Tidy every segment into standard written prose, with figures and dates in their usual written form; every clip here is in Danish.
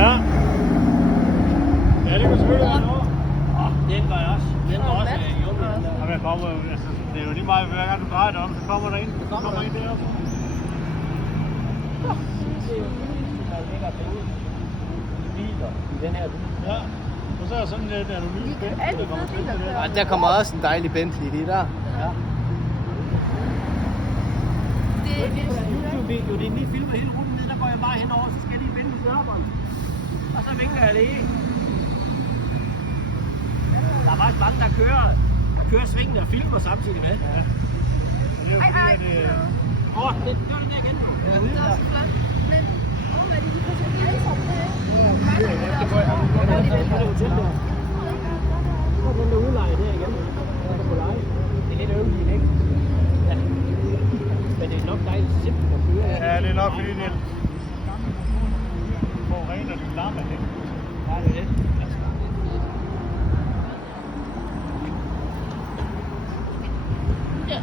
Ja. Ja, det kan selvfølgelig være noget. Den var også. Den var også junge. Jamen, jeg kommer jo, altså, det er jo lige meget, hver gang du drejer dig om, så kommer der en. Så kommer en deroppe. Det er jo fint, der ligger penge i biler i den her bil. Ja. Og så er der sådan lidt anonymt Bentley, der kommer til det der. Ja, der kommer også en dejlig Bentley lige der. Ja. Det er en YouTube-video, det er lige filmer hele ruten ned, der går jeg bare henover, så skal jeg lige vende med dørbånd. Og så vinker jeg lige. Der er faktisk mange, der kører svingen og filmer samtidig med. Ja. Det er jo fordi, at det... Det gør det der igen. Ja, det er flot. Men hvad er det, de kan tage hjælp om det? Det går jeg. Det er hotel der. Så er den der udleje der igen. Der på leje. Det er lidt øvrigt, ikke? Ja. Men det er nok dejligt simpelt at køre. Ja, det er nok fordi, det forurener dit larm, ikke? Ja, det er det. Ja.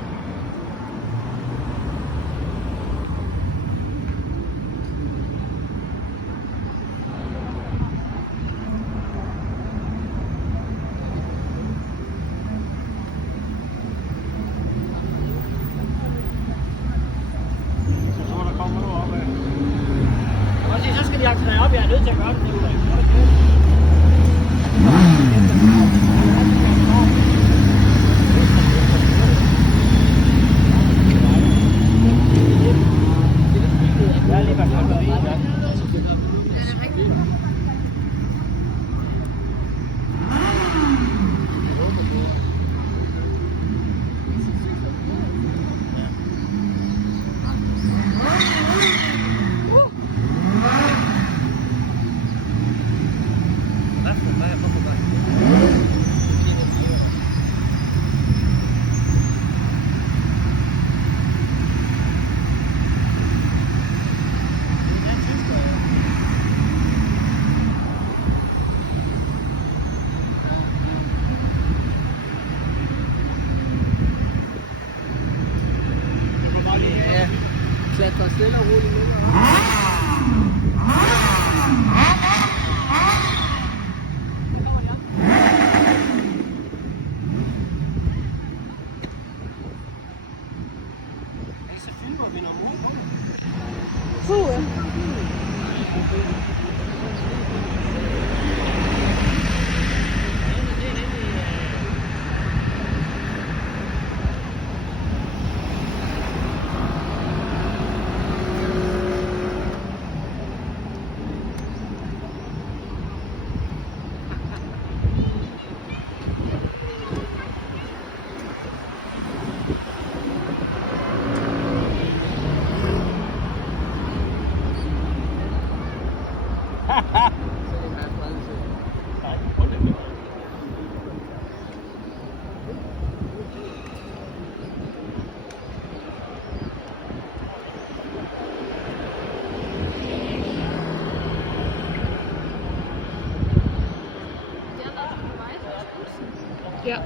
Så tror der kommer noget op af. Og så skal de accelerere op, jeg er nødt til at gøre det. Jeg er lige bare klar med det. Er det rigtigt? Ja, klatre stille og roligt ned. Så filmer vi noget mor. Puh. Ja.